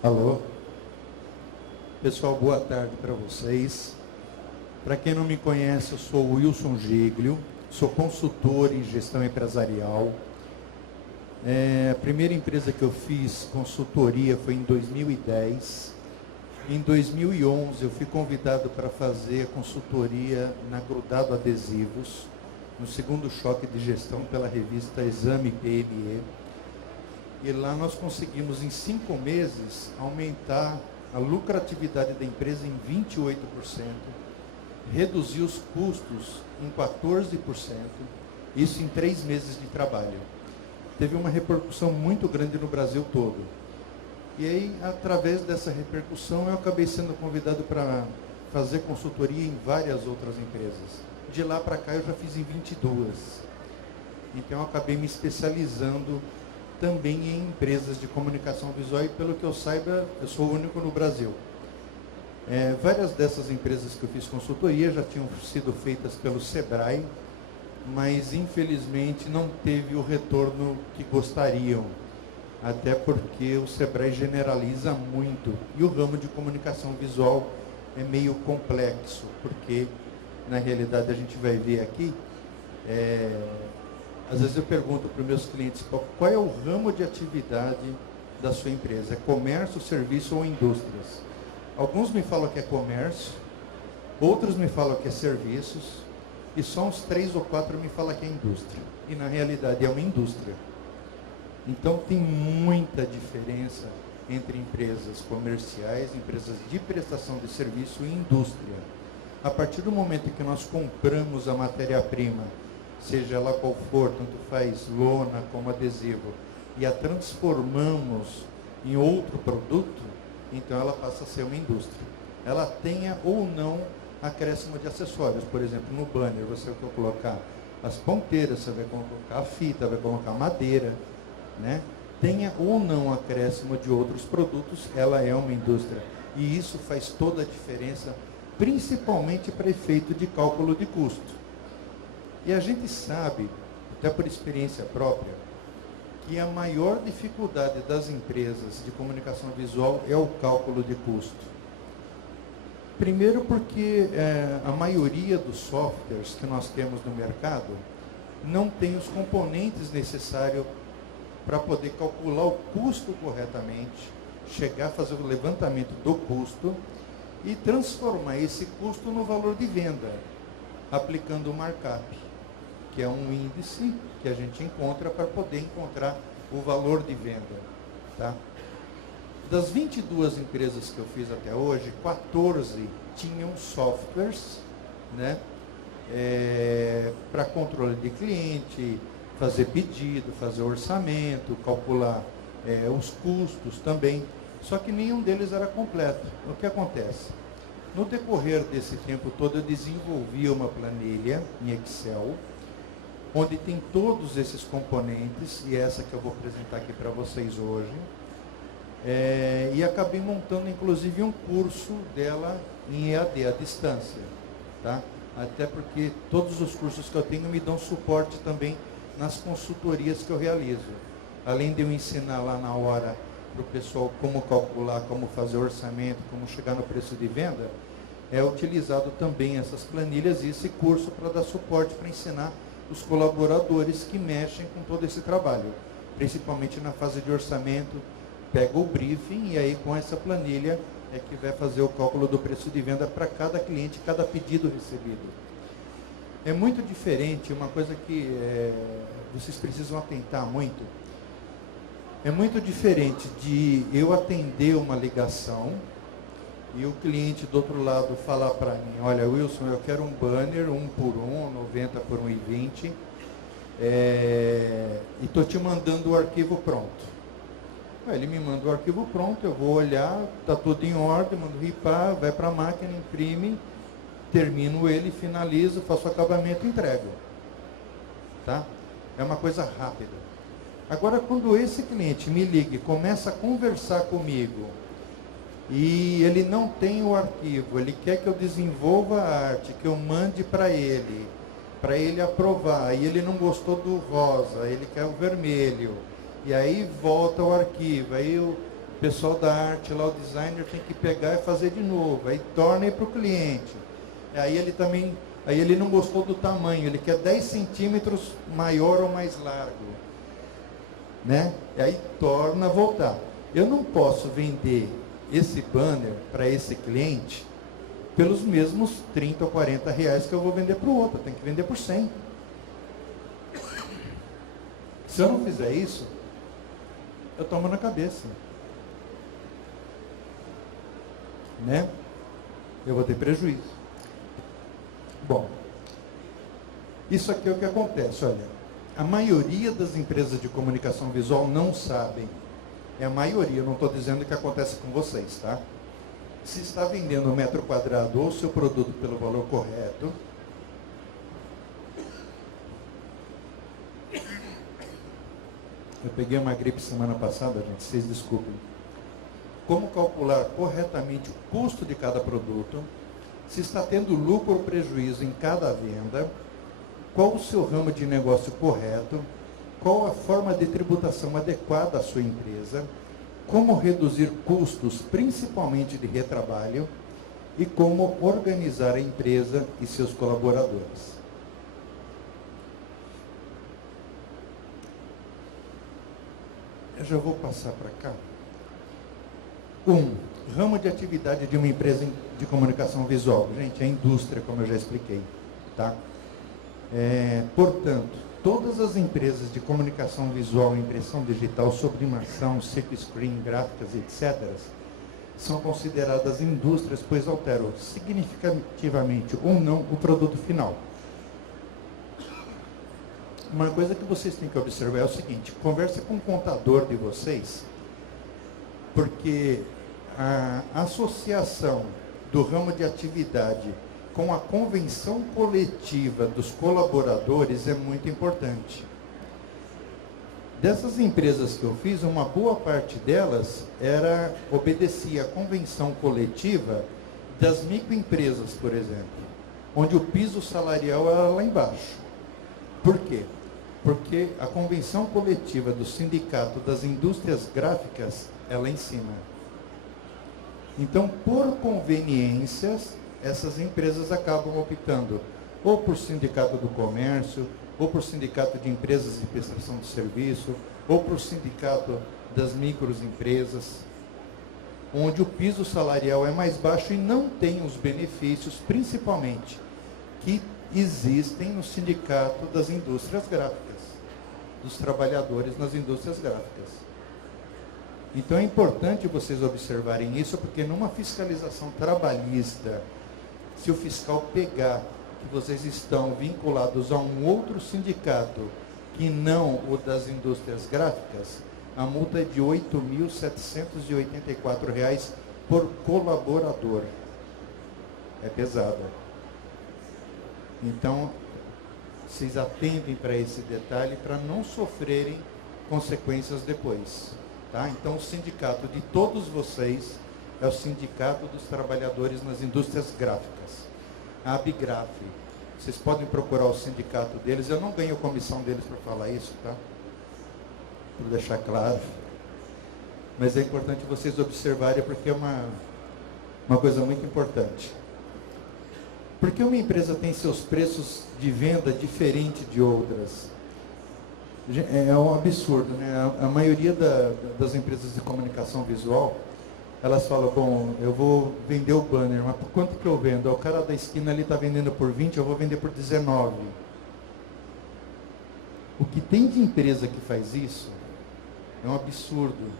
Alô? Pessoal, boa tarde para vocês. Para quem não me conhece, eu sou o Wilson Giglio, sou consultor em gestão empresarial. A primeira empresa que eu fiz consultoria foi em 2010. Em 2011, eu fui convidado para fazer consultoria na Grudado Adesivos, no segundo choque de gestão pela revista Exame PME. E lá nós conseguimos, em 5 meses, aumentar a lucratividade da empresa em 28%, reduzir os custos em 14%, isso em 3 meses de trabalho. Teve uma repercussão muito grande no Brasil todo. E aí, através dessa repercussão, eu acabei sendo convidado para fazer consultoria em várias outras empresas. De lá para cá, eu já fiz em 22. Então, eu acabei me especializando também em empresas de comunicação visual e, pelo que eu saiba, eu sou o único no Brasil. Várias dessas empresas que eu fiz consultoria já tinham sido feitas pelo Sebrae, mas infelizmente não teve o retorno que gostariam, até porque o Sebrae generaliza muito e o ramo de comunicação visual é meio complexo, porque na realidade a gente vai ver aqui, às vezes eu pergunto para os meus clientes, qual é o ramo de atividade da sua empresa? É comércio, serviço ou indústrias? Alguns me falam que é comércio, outros me falam que é serviços, e só uns 3 ou 4 me falam que é indústria. E na realidade é uma indústria. Então tem muita diferença entre empresas comerciais, empresas de prestação de serviço e indústria. A partir do momento que nós compramos a matéria-prima, seja ela qual for, tanto faz lona como adesivo, e a transformamos em outro produto, então ela passa a ser uma indústria. Ela tenha ou não acréscimo de acessórios. Por exemplo, no banner você vai colocar as ponteiras, você vai colocar a fita, vai colocar madeira, né? Tenha ou não acréscimo de outros produtos, ela é uma indústria. E isso faz toda a diferença, principalmente para efeito de cálculo de custo. E a gente sabe, até por experiência própria, que a maior dificuldade das empresas de comunicação visual é o cálculo de custo. Primeiro porque a maioria dos softwares que nós temos no mercado não tem os componentes necessários para poder calcular o custo corretamente, chegar a fazer o levantamento do custo e transformar esse custo no valor de venda, aplicando o markup, que é um índice que a gente encontra para poder encontrar o valor de venda. Tá? Das 22 empresas que eu fiz até hoje, 14 tinham softwares, né, para controle de cliente, fazer pedido, fazer orçamento, calcular os custos também, só que nenhum deles era completo. O que acontece? No decorrer desse tempo todo, eu desenvolvi uma planilha em Excel, onde tem todos esses componentes, e essa que eu vou apresentar aqui para vocês hoje, e acabei montando inclusive um curso dela em EAD, à distância, tá? Até porque todos os cursos que eu tenho me dão suporte também nas consultorias que eu realizo. Além de eu ensinar lá na hora para o pessoal como calcular, como fazer orçamento, como chegar no preço de venda, é utilizado também essas planilhas e esse curso para dar suporte, para ensinar os colaboradores que mexem com todo esse trabalho, principalmente na fase de orçamento. Pega o briefing e aí com essa planilha é que vai fazer o cálculo do preço de venda para cada cliente, cada pedido recebido. É muito diferente, uma coisa que vocês precisam atentar muito, é muito diferente de eu atender uma ligação e o cliente do outro lado falar para mim, olha Wilson, eu quero um banner 1 por 1, 90 por 1,20 e estou te mandando o arquivo pronto. Ele me manda o arquivo pronto, eu vou olhar, está tudo em ordem, mando ripar, vai para a máquina, imprime, termino ele, finalizo, faço o acabamento e entrego. Tá? É uma coisa rápida. Agora, quando esse cliente me liga e começa a conversar comigo, e ele não tem o arquivo, ele quer que eu desenvolva a arte, que eu mande para ele aprovar, e ele não gostou do rosa, ele quer o vermelho, e aí volta o arquivo, aí O pessoal da arte lá, o designer, tem que pegar e fazer de novo. Aí torna aí para o cliente. Aí ele não gostou do tamanho, ele quer 10 centímetros maior ou mais largo. Né? E aí torna a voltar. Eu não posso vender esse banner para esse cliente pelos mesmos 30 ou 40 reais que eu vou vender para o outro. Eu tenho que vender por 100. Se eu não fizer isso, eu tomo na cabeça. Né? Eu vou ter prejuízo. Bom, isso aqui é o que acontece, olha. A maioria das empresas de comunicação visual não sabem. É a maioria, eu não estou dizendo que acontece com vocês, tá? Se está vendendo um metro quadrado ou seu produto pelo valor correto, eu peguei uma gripe semana passada, gente, vocês desculpem. Como calcular corretamente o custo de cada produto, se está tendo lucro ou prejuízo em cada venda, qual o seu ramo de negócio correto, qual a forma de tributação adequada à sua empresa, como reduzir custos, principalmente de retrabalho, e como organizar a empresa e seus colaboradores. Eu já vou passar para cá. Ramo de atividade de uma empresa de comunicação visual. Gente, é a indústria, como eu já expliquei. Tá? Portanto, todas as empresas de comunicação visual, impressão digital, sublimação, silk screen, gráficas, etc., são consideradas indústrias, pois alteram significativamente ou não o produto final. Uma coisa que vocês têm que observar é o seguinte: converse com o contador de vocês, porque a associação do ramo de atividade com a convenção coletiva dos colaboradores é muito importante. Dessas empresas que eu fiz, uma boa parte delas obedecia à convenção coletiva das microempresas, por exemplo, onde o piso salarial era lá embaixo. Por quê? Porque a convenção coletiva do Sindicato das Indústrias Gráficas é lá em cima. Então, por conveniências, essas empresas acabam optando ou por sindicato do comércio, ou por sindicato de empresas de prestação de serviço, ou por sindicato das microempresas, onde o piso salarial é mais baixo e não tem os benefícios, principalmente, que existem no sindicato das indústrias gráficas, dos trabalhadores nas indústrias gráficas. Então é importante vocês observarem isso, porque numa fiscalização trabalhista, se o fiscal pegar que vocês estão vinculados a um outro sindicato que não o das indústrias gráficas, a multa é de R$ 8.784 por colaborador. É pesada. Então, vocês atentem para esse detalhe para não sofrerem consequências depois. Tá? Então, o sindicato de todos vocês é o Sindicato dos Trabalhadores nas Indústrias Gráficas, a Abigraf. Vocês podem procurar o sindicato deles, eu não ganho comissão deles para falar isso, tá? Para deixar claro. Mas é importante vocês observarem, porque é uma coisa muito importante. Porque uma empresa tem seus preços de venda diferentes de outras? É um absurdo, né? A maioria das empresas de comunicação visual, elas falam, bom, eu vou vender o banner, mas por quanto que eu vendo? O cara da esquina ali está vendendo por 20, eu vou vender por 19. O que tem de empresa que faz isso é um absurdo.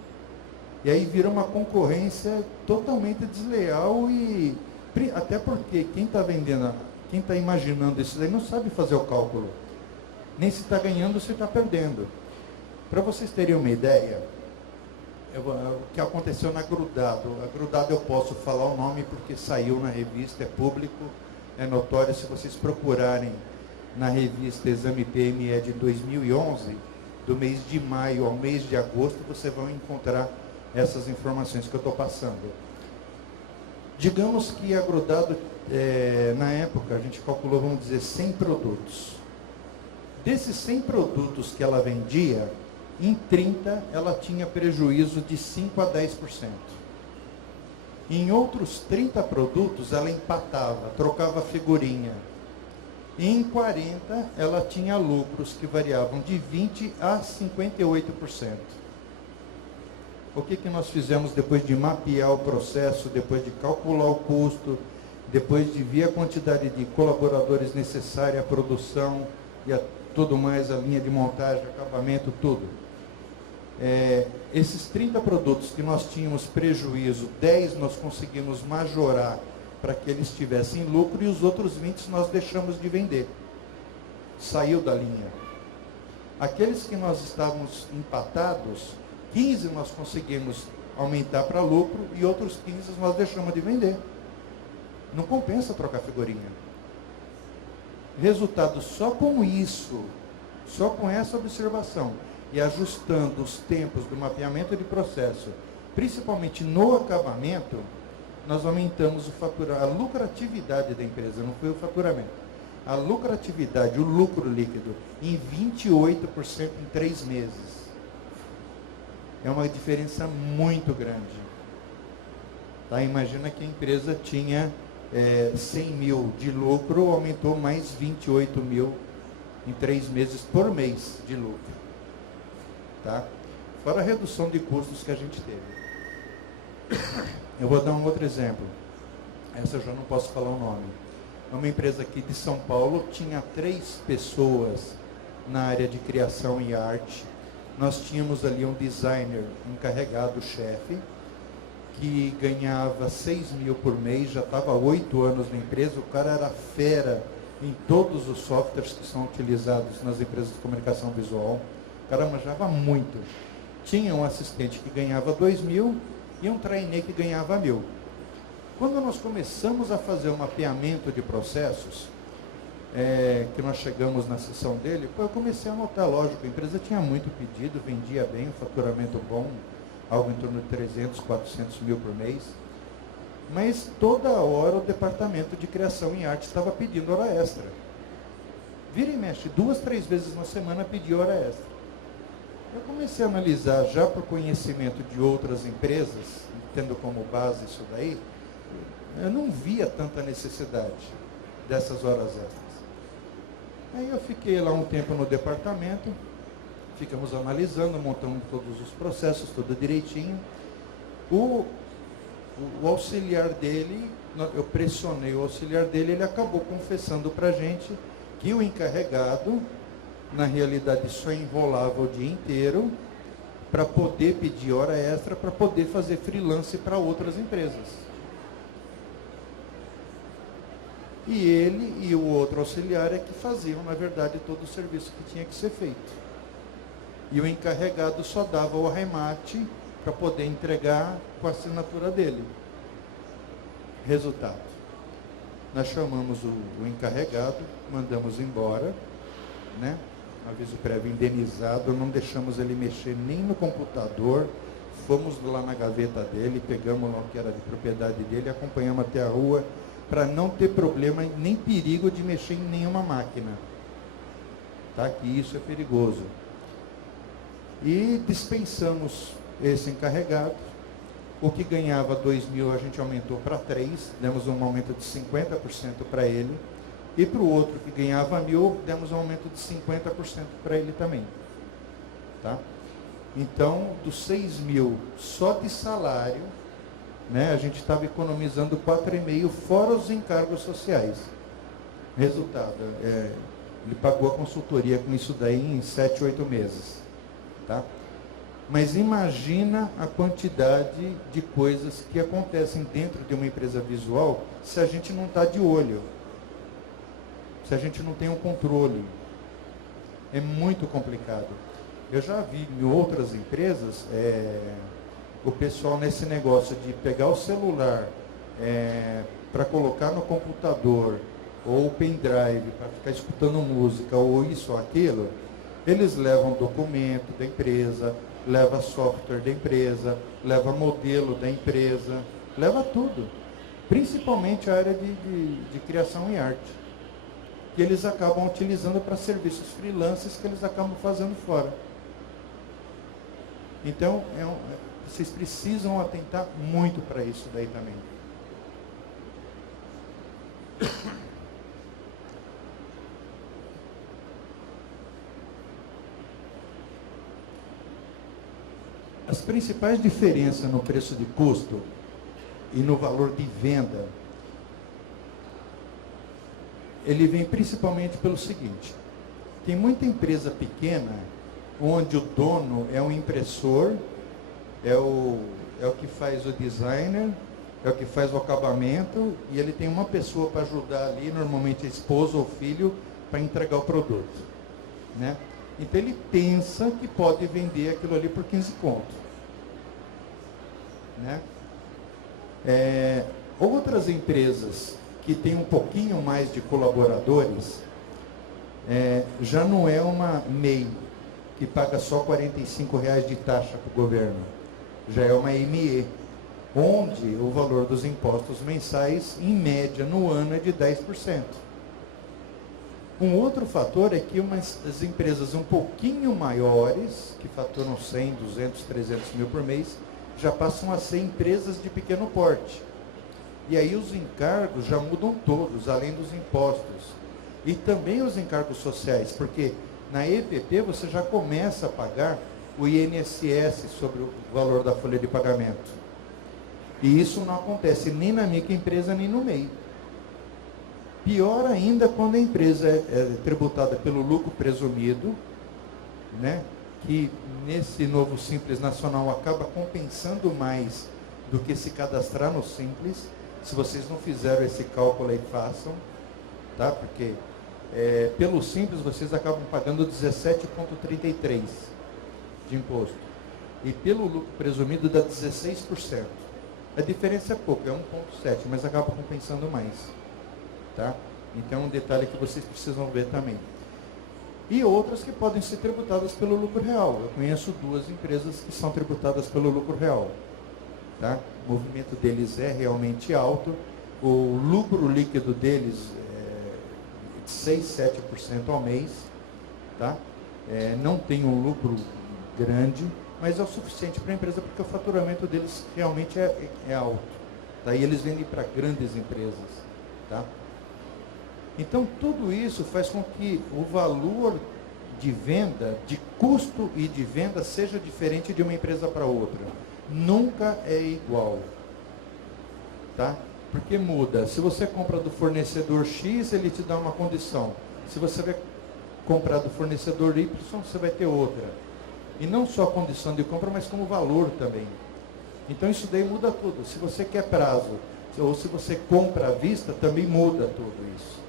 E aí vira uma concorrência totalmente desleal e até porque quem está vendendo, quem está imaginando isso daí não sabe fazer o cálculo. Nem se está ganhando ou se está perdendo. Para vocês terem uma ideia, o que aconteceu na Grudado. A Grudado eu posso falar o nome porque saiu na revista, é público, é notório. Se vocês procurarem na revista Exame PME de 2011, do mês de maio ao mês de agosto, vocês vão encontrar essas informações que eu estou passando. Digamos que a Grudado, na época, a gente calculou, vamos dizer, 100 produtos. Desses 100 produtos que ela vendia, Em 30, ela tinha prejuízo de 5 a 10%. Em outros 30 produtos, ela empatava, trocava figurinha. Em 40, ela tinha lucros que variavam de 20 a 58%. O que nós fizemos depois de mapear o processo, depois de calcular o custo, depois de ver a quantidade de colaboradores necessária à produção e a tudo mais, a linha de montagem, acabamento, tudo. Esses 30 produtos que nós tínhamos prejuízo, 10 nós conseguimos majorar para que eles tivessem lucro, e os outros 20 nós deixamos de vender. Saiu da linha. Aqueles que nós estávamos empatados, 15 nós conseguimos aumentar para lucro, e outros 15 nós deixamos de vender. Não compensa trocar figurinha. Resultado, só com isso, só com essa observação, e ajustando os tempos do mapeamento de processo, principalmente no acabamento, nós aumentamos a lucratividade da empresa, não foi o faturamento. A lucratividade, o lucro líquido, em 28% em 3 meses. É uma diferença muito grande. Tá? Imagina que a empresa tinha 100 mil de lucro, aumentou mais 28 mil em 3 meses por mês de lucro. Tá? Fora a redução de custos que a gente teve. Eu vou dar um outro exemplo. Essa eu já não posso falar o nome. Uma empresa aqui de São Paulo tinha 3 pessoas na área de criação e arte. Nós tínhamos ali um designer encarregado, chefe, que ganhava 6 mil por mês, já estava há 8 anos na empresa. O cara era fera em todos os softwares que são utilizados nas empresas de comunicação visual. O cara manjava muito. Tinha um assistente que ganhava 2 mil e um trainee que ganhava 1.000. Quando nós começamos a fazer o mapeamento de processos, que nós chegamos na sessão dele, eu comecei a notar, lógico, a empresa tinha muito pedido, vendia bem, um faturamento bom, algo em torno de 300, 400 mil por mês, mas toda hora o departamento de criação em arte estava pedindo hora extra. Vira e mexe, 2, 3 vezes na semana pedia hora extra. Eu comecei a analisar, já por conhecimento de outras empresas, tendo como base isso daí, eu não via tanta necessidade dessas horas extras. Aí eu fiquei lá um tempo no departamento, ficamos analisando, montando todos os processos, tudo direitinho. O auxiliar dele, eu pressionei o auxiliar dele, ele acabou confessando para a gente que o encarregado, na realidade, só enrolava o dia inteiro para poder pedir hora extra, para poder fazer freelance para outras empresas. E ele e o outro auxiliar é que faziam, na verdade, todo o serviço que tinha que ser feito. E o encarregado só dava o arremate para poder entregar com a assinatura dele. Resultado. Nós chamamos o encarregado, mandamos embora, né? Aviso prévio indenizado, não deixamos ele mexer nem no computador, fomos lá na gaveta dele, pegamos lá o que era de propriedade dele, acompanhamos até a rua, para não ter problema nem perigo de mexer em nenhuma máquina. Tá? Que isso é perigoso. E dispensamos esse encarregado. O que ganhava 2 mil a gente aumentou para 3, demos um aumento de 50% para ele. E para o outro que ganhava 1.000, demos um aumento de 50% para ele também. Tá? Então, dos 6 mil só de salário, né, a gente estava economizando 4,5 fora os encargos sociais. Resultado, ele pagou a consultoria com isso daí em 7, 8 meses. Tá? Mas imagina a quantidade de coisas que acontecem dentro de uma empresa visual se a gente não está de olho. Se a gente não tem um controle. É muito complicado. Eu já vi em outras empresas, o pessoal nesse negócio de pegar o celular para colocar no computador, ou o pendrive para ficar escutando música, ou isso ou aquilo, eles levam documento da empresa, leva software da empresa, leva modelo da empresa, leva tudo. Principalmente a área de criação e arte, que eles acabam utilizando para serviços freelancers que eles acabam fazendo fora. Então, vocês precisam atentar muito para isso daí também. As principais diferenças no preço de custo e no valor de venda, ele vem principalmente pelo seguinte: tem muita empresa pequena onde o dono é um impressor, é o que faz o designer, é o que faz o acabamento, e ele tem uma pessoa para ajudar ali, normalmente a esposa ou filho, para entregar o produto, né? Então ele pensa que pode vender aquilo ali por 15 conto, né? Outras empresas que têm um pouquinho mais de colaboradores, já não é uma MEI que paga só R$ 45,00 de taxa para o governo, já é uma ME, onde o valor dos impostos mensais, em média, no ano é de 10%. Um outro fator é que as empresas um pouquinho maiores, que faturam 100, 200, 300 mil por mês, já passam a ser empresas de pequeno porte. E aí os encargos já mudam todos, além dos impostos. E também os encargos sociais, porque na EPP você já começa a pagar o INSS sobre o valor da folha de pagamento. E isso não acontece nem na microempresa, nem no MEI. Pior ainda quando a empresa é tributada pelo lucro presumido, né, que nesse novo Simples Nacional acaba compensando mais do que se cadastrar no Simples. Se vocês não fizeram esse cálculo aí, façam, tá? Porque pelo Simples vocês acabam pagando 17,33% de imposto. E pelo lucro presumido dá 16%. A diferença é pouco, é 1,7%, mas acaba compensando mais. Tá? Então é um detalhe que vocês precisam ver também. E outras que podem ser tributadas pelo lucro real. Eu conheço 2 empresas que são tributadas pelo lucro real. Tá? O movimento deles é realmente alto. O lucro líquido deles é de 6, 7% ao mês. Tá? Não tem um lucro grande, mas é o suficiente para a empresa, porque o faturamento deles realmente é alto. Tá? E eles vendem para grandes empresas. Tá? Então, tudo isso faz com que o valor de venda, de custo e de venda, seja diferente de uma empresa para outra. Nunca é igual. Tá? Porque muda. Se você compra do fornecedor X, ele te dá uma condição. Se você vai comprar do fornecedor Y, você vai ter outra. E não só a condição de compra, mas como valor também. Então, isso daí muda tudo. Se você quer prazo, ou se você compra à vista, também muda tudo isso.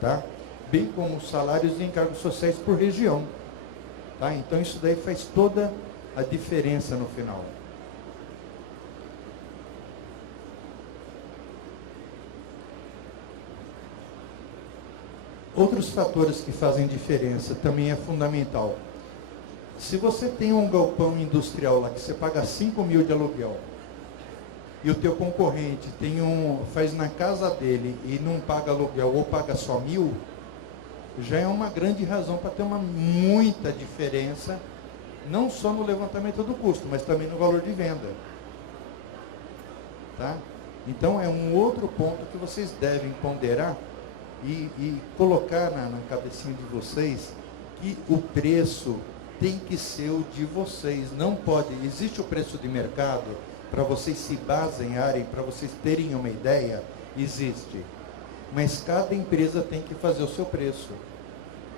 Tá? Bem como os salários e encargos sociais por região. Tá? Então isso daí faz toda a diferença no final. Outros fatores que fazem diferença também é fundamental. Se você tem um galpão industrial lá que você paga 5 mil de aluguel, e o teu concorrente faz na casa dele e não paga aluguel ou paga só 1.000, já é uma grande razão para ter muita diferença, não só no levantamento do custo, mas também no valor de venda. Tá? Então é um outro ponto que vocês devem ponderar e colocar na cabecinha de vocês, que o preço tem que ser o de vocês. Não pode, existe o preço de mercado, para vocês se basearem, para vocês terem uma ideia, existe. Mas cada empresa tem que fazer o seu preço.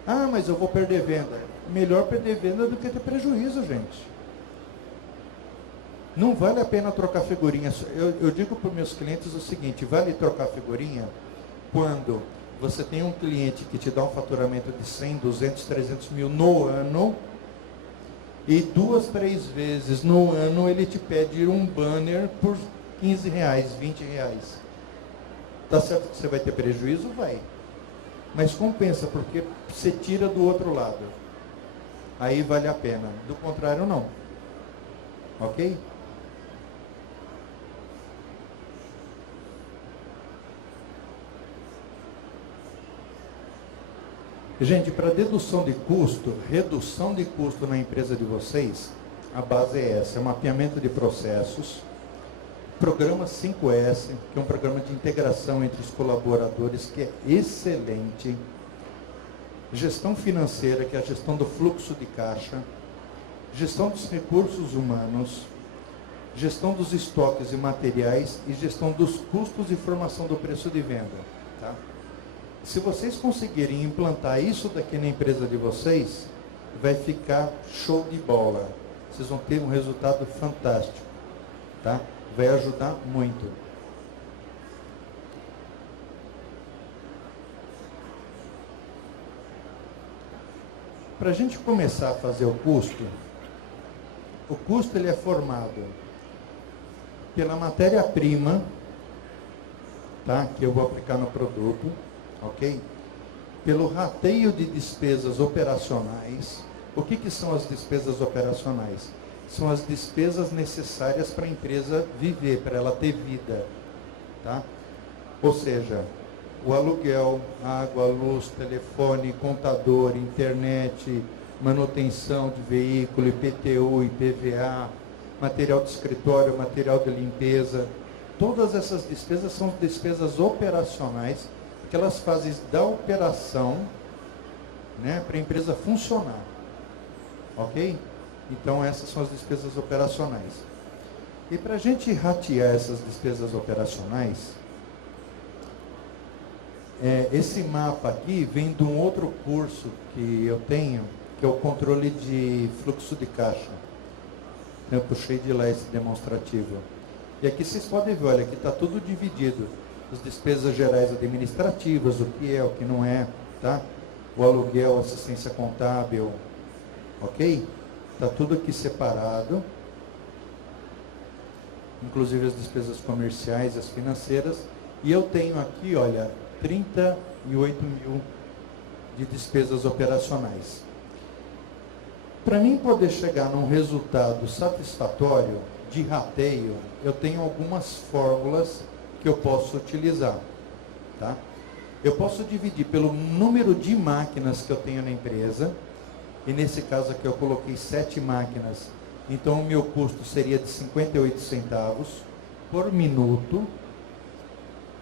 Ah, mas eu vou perder venda. Melhor perder venda do que ter prejuízo, gente. Não vale a pena trocar figurinha. Eu digo para os meus clientes o seguinte: vale trocar figurinha quando você tem um cliente que te dá um faturamento de 100, 200, 300 mil no ano, e 2, 3 vezes no ano ele te pede um banner por R$15, R$20. Tá certo que você vai ter prejuízo? Vai. Mas compensa, porque você tira do outro lado. Aí vale a pena. Do contrário, não. Ok? Gente, para redução de custo na empresa de vocês, A base é essa, é mapeamento de processos, programa 5S, que é um programa de integração entre os colaboradores, que é excelente, gestão financeira, que é a gestão do fluxo de caixa, gestão dos recursos humanos, gestão dos estoques e materiais e gestão dos custos e formação do preço de venda. Tá? Se vocês conseguirem implantar isso daqui na empresa de vocês, vai ficar show de bola. Vocês vão ter um resultado fantástico. Tá? Vai ajudar muito. Para a gente começar a fazer o custo ele é formado pela matéria-prima, tá? Que eu vou aplicar no produto, ok? Pelo rateio de despesas operacionais. O que são as despesas operacionais? São as despesas necessárias para a empresa viver, para ela ter vida, tá? Ou seja, o aluguel, água, luz, telefone, contador, internet, manutenção de veículo, IPTU, IPVA, material de escritório, material de limpeza. Todas essas despesas são despesas operacionais, que elas fazem da operação, né, para a empresa funcionar. Ok? Então essas são as despesas operacionais. E para a gente ratear essas despesas operacionais, esse mapa aqui vem de um outro curso que eu tenho, que é o controle de fluxo de caixa. Eu puxei de lá esse demonstrativo. E aqui vocês podem ver, olha, aqui está tudo dividido. As despesas gerais administrativas, o que é, o que não é, tá? O aluguel, assistência contábil, ok? Está tudo aqui separado. Inclusive as despesas comerciais, as financeiras. E eu tenho aqui, olha, 38 mil de despesas operacionais. Para mim poder chegar num resultado satisfatório de rateio, eu tenho algumas fórmulas que eu posso utilizar. Tá? Eu posso dividir pelo número de máquinas que eu tenho na empresa, e nesse caso aqui eu coloquei 7 máquinas, então o meu custo seria de 58 centavos por minuto.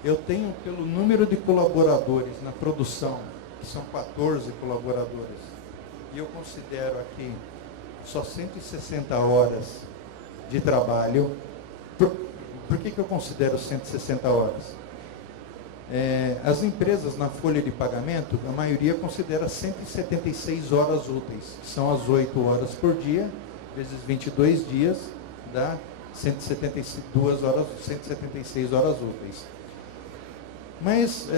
Eu tenho pelo número de colaboradores na produção, que são 14 colaboradores, e eu considero aqui só 160 horas de trabalho. Por que eu considero 160 horas? As empresas na folha de pagamento, a maioria considera 176 horas úteis. São as 8 horas por dia, vezes 22 dias, dá 176 horas úteis. Mas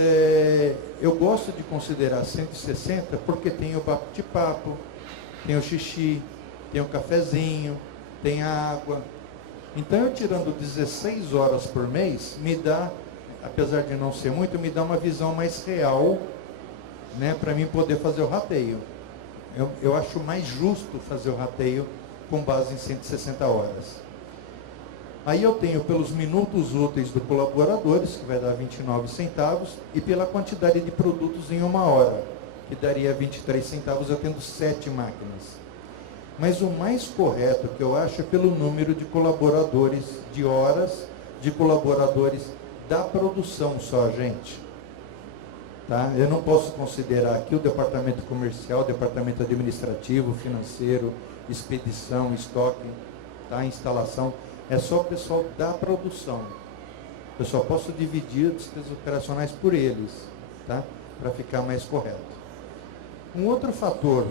eu gosto de considerar 160 porque tem o bate-papo, tem o xixi, tem o cafezinho, tem a água. Então eu tirando 16 horas por mês, me dá, apesar de não ser muito, me dá uma visão mais real, né, para mim poder fazer o rateio. Eu acho mais justo fazer o rateio com base em 160 horas. Aí eu tenho pelos minutos úteis dos colaboradores, que vai dar 29 centavos, e pela quantidade de produtos em uma hora, que daria 23 centavos, eu tendo 7 máquinas. Mas o mais correto, que eu acho, é pelo número de colaboradores, de horas de colaboradores da produção só, gente. Tá? Eu não posso considerar aqui o departamento comercial, departamento administrativo, financeiro, expedição, estoque, tá? Instalação. É só o pessoal da produção. Eu só posso dividir as despesas operacionais por eles, tá? Para ficar mais correto. Um outro fator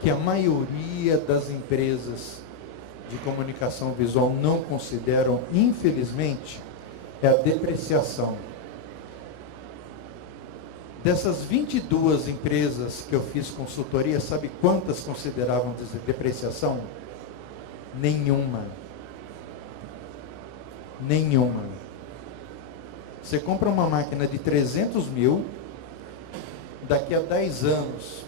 que a maioria das empresas de comunicação visual não consideram, infelizmente, é a depreciação. Dessas 22 empresas que eu fiz consultoria, sabe quantas consideravam depreciação? Nenhuma. Nenhuma. Você compra uma máquina de 300 mil, daqui a 10 anos,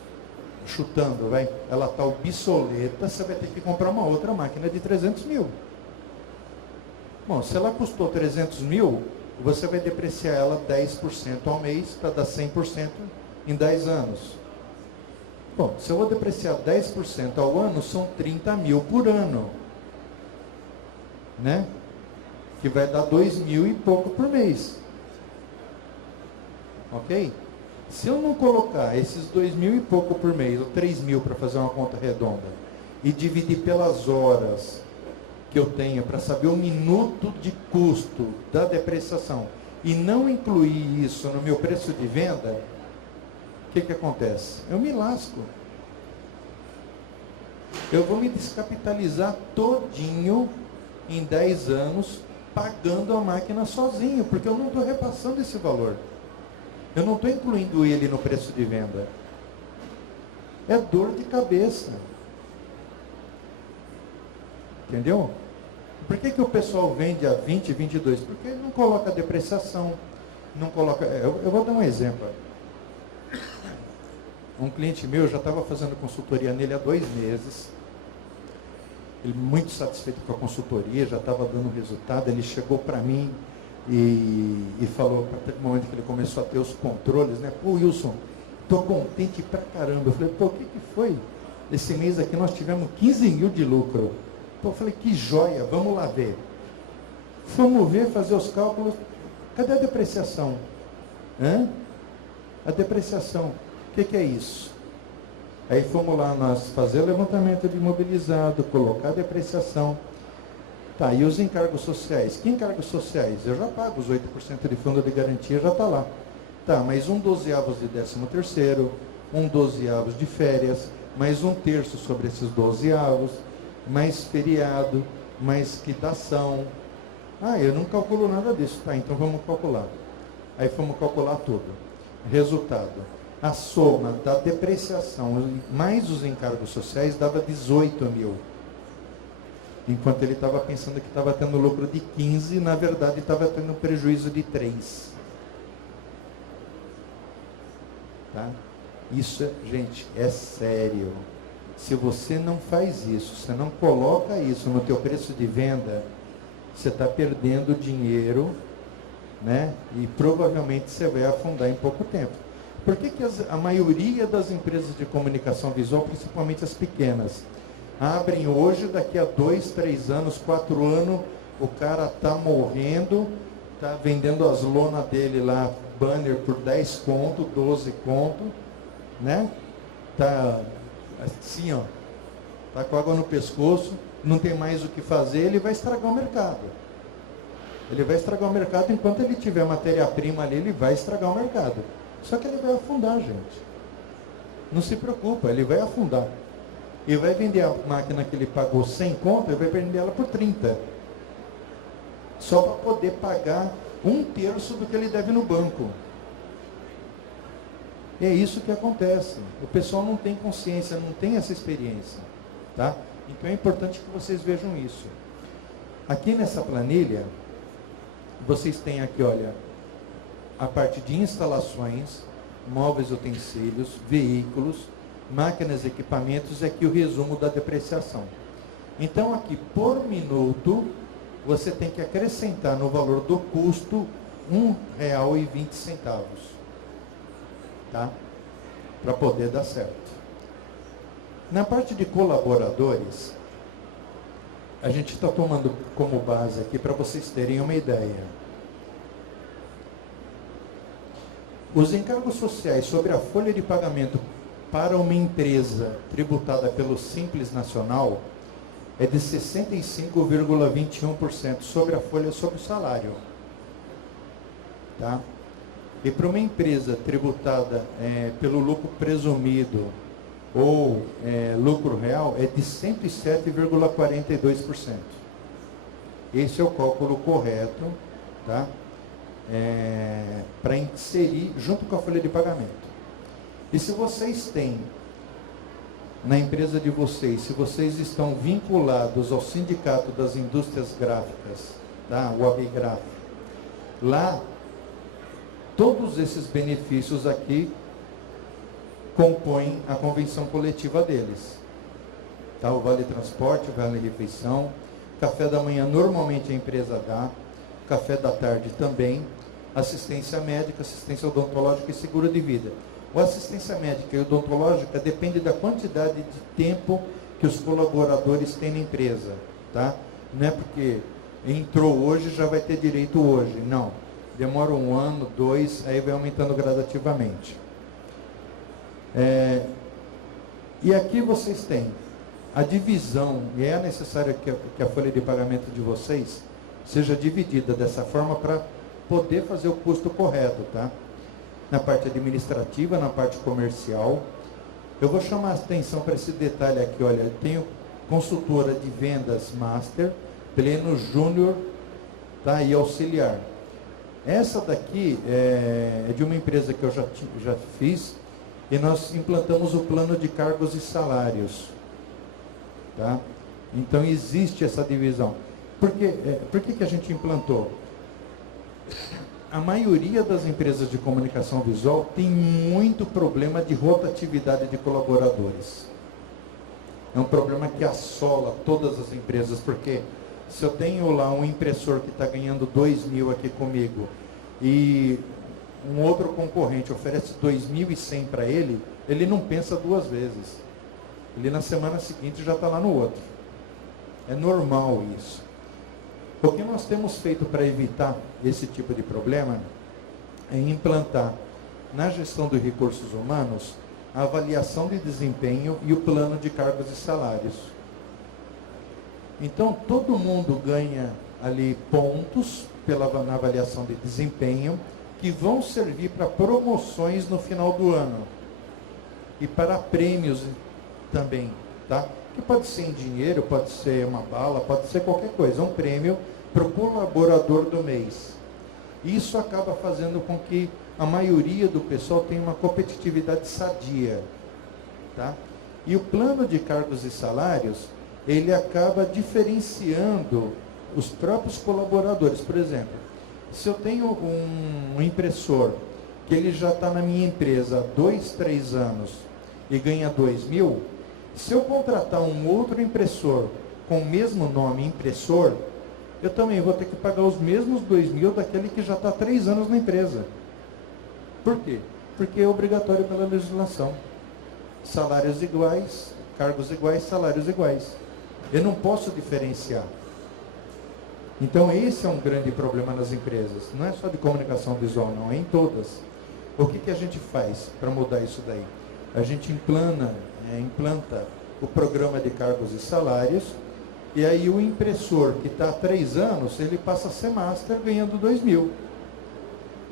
chutando, ela está obsoleta, você vai ter que comprar uma outra máquina de 300 mil. Bom, se ela custou 300 mil, você vai depreciar ela 10% ao mês para dar 100% em 10 anos. Bom, se eu vou depreciar 10% ao ano, são 30 mil por ano, né? Que vai dar 2 mil e pouco por mês. Ok? Se eu não colocar esses 2 mil e pouco por mês, ou 3 mil para fazer uma conta redonda, e dividir pelas horas que eu tenho para saber o minuto de custo da depreciação, e não incluir isso no meu preço de venda, o que acontece? Eu me lasco. Eu vou me descapitalizar todinho em 10 anos, pagando a máquina sozinho, porque eu não estou repassando esse valor. Eu não estou incluindo ele no preço de venda. É dor de cabeça. Entendeu? Por que o pessoal vende a 20, 22? Porque ele não coloca depreciação, não coloca... Eu vou dar um exemplo. Um cliente meu, já estava fazendo consultoria nele há 2 meses. Ele muito satisfeito com a consultoria, já estava dando resultado. Ele chegou para mim e falou, a partir do momento que ele começou a ter os controles, né? Pô, Wilson, estou contente pra caramba. Eu falei, pô, o que foi? Esse mês aqui nós tivemos 15 mil de lucro. Pô, eu falei, que joia, vamos lá ver. Vamos ver, fazer os cálculos. Cadê a depreciação? A depreciação. O que é isso? Aí fomos lá nós fazer o levantamento de imobilizado, colocar a depreciação. Tá, e os encargos sociais? Que encargos sociais? Eu já pago os 8% de fundo de garantia, já está lá. Tá, mas 1/12 de 13º, 1/12 de férias, mais 1/3 sobre esses 12avos, mais feriado, mais quitação. Ah, eu não calculo nada disso. Tá, então vamos calcular. Aí fomos calcular tudo. Resultado. A soma da depreciação mais os encargos sociais dava 18 mil. Enquanto ele estava pensando que estava tendo lucro de 15, na verdade estava tendo prejuízo de 3. Tá? Isso, gente, é sério. Se você não faz isso, você não coloca isso no teu preço de venda, você está perdendo dinheiro, né? E provavelmente você vai afundar em pouco tempo. Por que a maioria das empresas de comunicação visual, principalmente as pequenas, abrem hoje, daqui a 2, 3 anos, 4 anos, o cara está morrendo, está vendendo as lonas dele lá, banner por 10 conto, 12 conto, né? Está assim, ó, está com água no pescoço, não tem mais o que fazer, ele vai estragar o mercado. Ele vai estragar o mercado, enquanto ele tiver matéria-prima ali, ele vai estragar o mercado. Só que ele vai afundar, gente. Não se preocupa, ele vai afundar. Ele vai vender a máquina que ele pagou 100 conto, ele vai vender ela por 30. Só para poder pagar 1/3 do que ele deve no banco. E é isso que acontece. O pessoal não tem consciência, não tem essa experiência. Tá? Então é importante que vocês vejam isso. Aqui nessa planilha, vocês têm aqui, olha, a parte de instalações, móveis, utensílios, veículos, máquinas, equipamentos, é aqui o resumo da depreciação. Então aqui, por minuto, você tem que acrescentar no valor do custo R$ 1,20, tá? Para poder dar certo. Na parte de colaboradores, a gente está tomando como base aqui para vocês terem uma ideia. Os encargos sociais sobre a folha de pagamento para uma empresa tributada pelo Simples Nacional é de 65,21% sobre a folha sobre o salário. Tá? E para uma empresa tributada pelo lucro presumido ou lucro real é de 107,42%. Esse é o cálculo correto, tá? Para inserir junto com a folha de pagamento. E se vocês têm na empresa de vocês, se vocês estão vinculados ao Sindicato das Indústrias Gráficas, tá? O ABGRAF, lá todos esses benefícios aqui compõem a convenção coletiva deles. Tá? O vale transporte, o vale refeição, café da manhã normalmente a empresa dá, café da tarde também, assistência médica, assistência odontológica e seguro de vida. O assistência médica e odontológica depende da quantidade de tempo que os colaboradores têm na empresa, tá? Não é porque entrou hoje, já vai ter direito hoje, não. Demora 1 ano, 2, aí vai aumentando gradativamente. E aqui vocês têm a divisão, e é necessário que a folha de pagamento de vocês seja dividida dessa forma para poder fazer o custo correto, tá? Na parte administrativa, na parte comercial. Eu vou chamar a atenção para esse detalhe aqui, olha, eu tenho consultora de vendas master, pleno júnior, tá? E auxiliar. Essa daqui é de uma empresa que eu já fiz, e nós implantamos o plano de cargos e salários, tá? Então existe essa divisão. Por que a gente implantou? A maioria das empresas de comunicação visual tem muito problema de rotatividade de colaboradores. É um problema que assola todas as empresas, porque se eu tenho lá um impressor que está ganhando 2.000 aqui comigo e um outro concorrente oferece 2.100 para ele, ele não pensa 2 vezes. Ele na semana seguinte já está lá no outro. É normal isso. O que nós temos feito para evitar esse tipo de problema é implantar na gestão dos recursos humanos a avaliação de desempenho e o plano de cargos e salários. Então, todo mundo ganha ali pontos na avaliação de desempenho que vão servir para promoções no final do ano e para prêmios também, tá? Que pode ser em dinheiro, pode ser uma bala, pode ser qualquer coisa, um prêmio para o colaborador do mês. Isso acaba fazendo com que a maioria do pessoal tenha uma competitividade sadia, tá? E o plano de cargos e salários, ele acaba diferenciando os próprios colaboradores. Por exemplo, se eu tenho um impressor que ele já está na minha empresa há 2, 3 anos e ganha 2.000, se eu contratar um outro impressor com o mesmo nome, impressor, eu também vou ter que pagar os mesmos 2.000 daquele que já está há 3 anos na empresa. Por quê? Porque é obrigatório pela legislação. Salários iguais, cargos iguais, salários iguais. Eu não posso diferenciar. Então esse é um grande problema nas empresas. Não é só de comunicação visual, não, é em todas. O que a gente faz para mudar isso daí? A gente implanta o programa de cargos e salários, e aí o impressor que está há 3 anos, ele passa a ser master ganhando 2.000.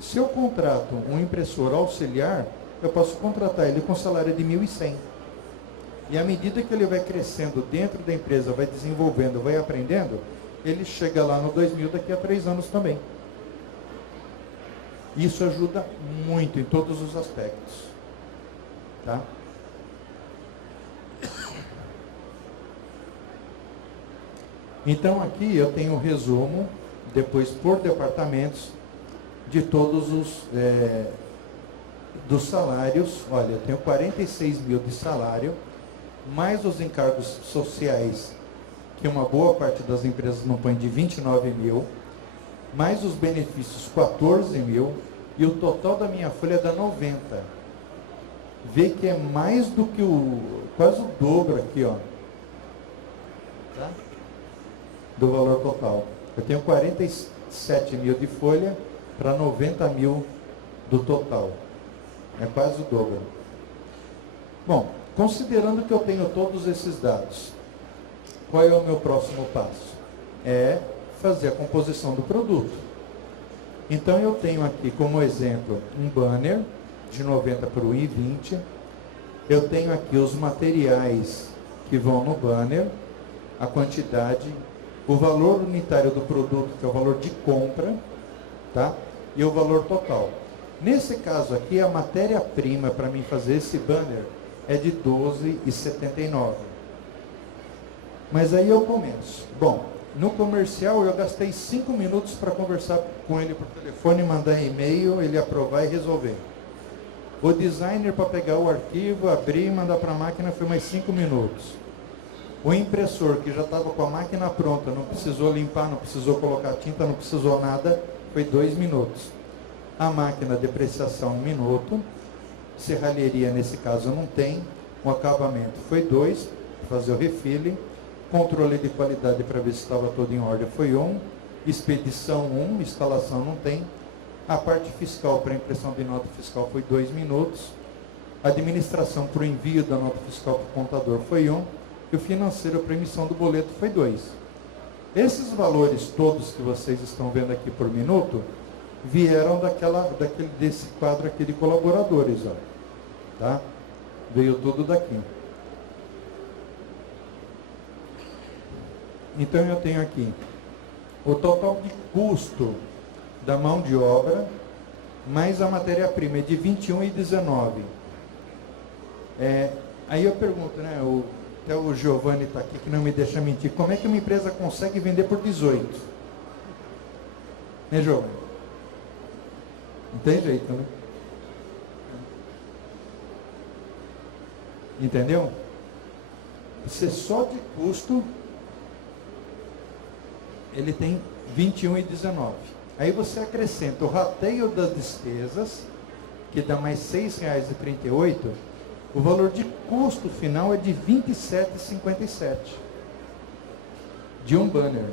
Se eu contrato um impressor auxiliar, eu posso contratar ele com salário de 1.100. E à medida que ele vai crescendo dentro da empresa, vai desenvolvendo, vai aprendendo, ele chega lá no 2.000 daqui a 3 anos também. Isso ajuda muito em todos os aspectos. Tá? Então aqui eu tenho um resumo, depois por departamentos, de todos os dos salários. Olha, eu tenho 46.000 de salário, mais os encargos sociais, que uma boa parte das empresas não põe, de 29.000, mais os benefícios 14.000, e o total da minha folha dá 90. Vê que é mais do que quase o dobro aqui, ó. Tá? Do valor total. Eu tenho 47.000 de folha para 90.000 do total. É quase o dobro. Bom, considerando que eu tenho todos esses dados, qual é o meu próximo passo? É fazer a composição do produto. Então eu tenho aqui como exemplo um banner de 90 por 1,20. Eu tenho aqui os materiais que vão no banner, a quantidade, o valor unitário do produto, que é o valor de compra, tá? E o valor total. Nesse caso aqui, a matéria-prima para mim fazer esse banner é de R$ 12,79. Mas aí eu começo. Bom, no comercial eu gastei 5 minutos para conversar com ele por telefone, mandar e-mail, ele aprovar e resolver. O designer para pegar o arquivo, abrir e mandar para a máquina foi mais 5 minutos. O impressor que já estava com a máquina pronta, não precisou limpar, não precisou colocar tinta, não precisou nada, foi 2 minutos. A máquina de depreciação 1 minuto. serralheria nesse caso não tem, o acabamento foi 2, fazer o refilling, controle de qualidade para ver se estava tudo em ordem foi 1, expedição 1, instalação não tem, a parte fiscal para impressão de nota fiscal foi 2 minutos, administração para o envio da nota fiscal para o contador foi 1, e o financeiro para emissão do boleto foi 2. Esses valores todos que vocês estão vendo aqui por minuto, vieram desse quadro aqui de colaboradores, ó, tá? Veio tudo daqui. Então eu tenho aqui o total de custo da mão de obra, mais a matéria-prima é de 21,19. Aí eu pergunto, né? Até o Giovanni está aqui, que não me deixa mentir. Como é que uma empresa consegue vender por 18? Né, Giovanni? Não tem jeito, né? Entendeu? Você só de custo, ele tem 21,19. Aí você acrescenta o rateio das despesas, que dá mais R$ 6,38. O valor de custo final é de R$ 27,57. De um banner.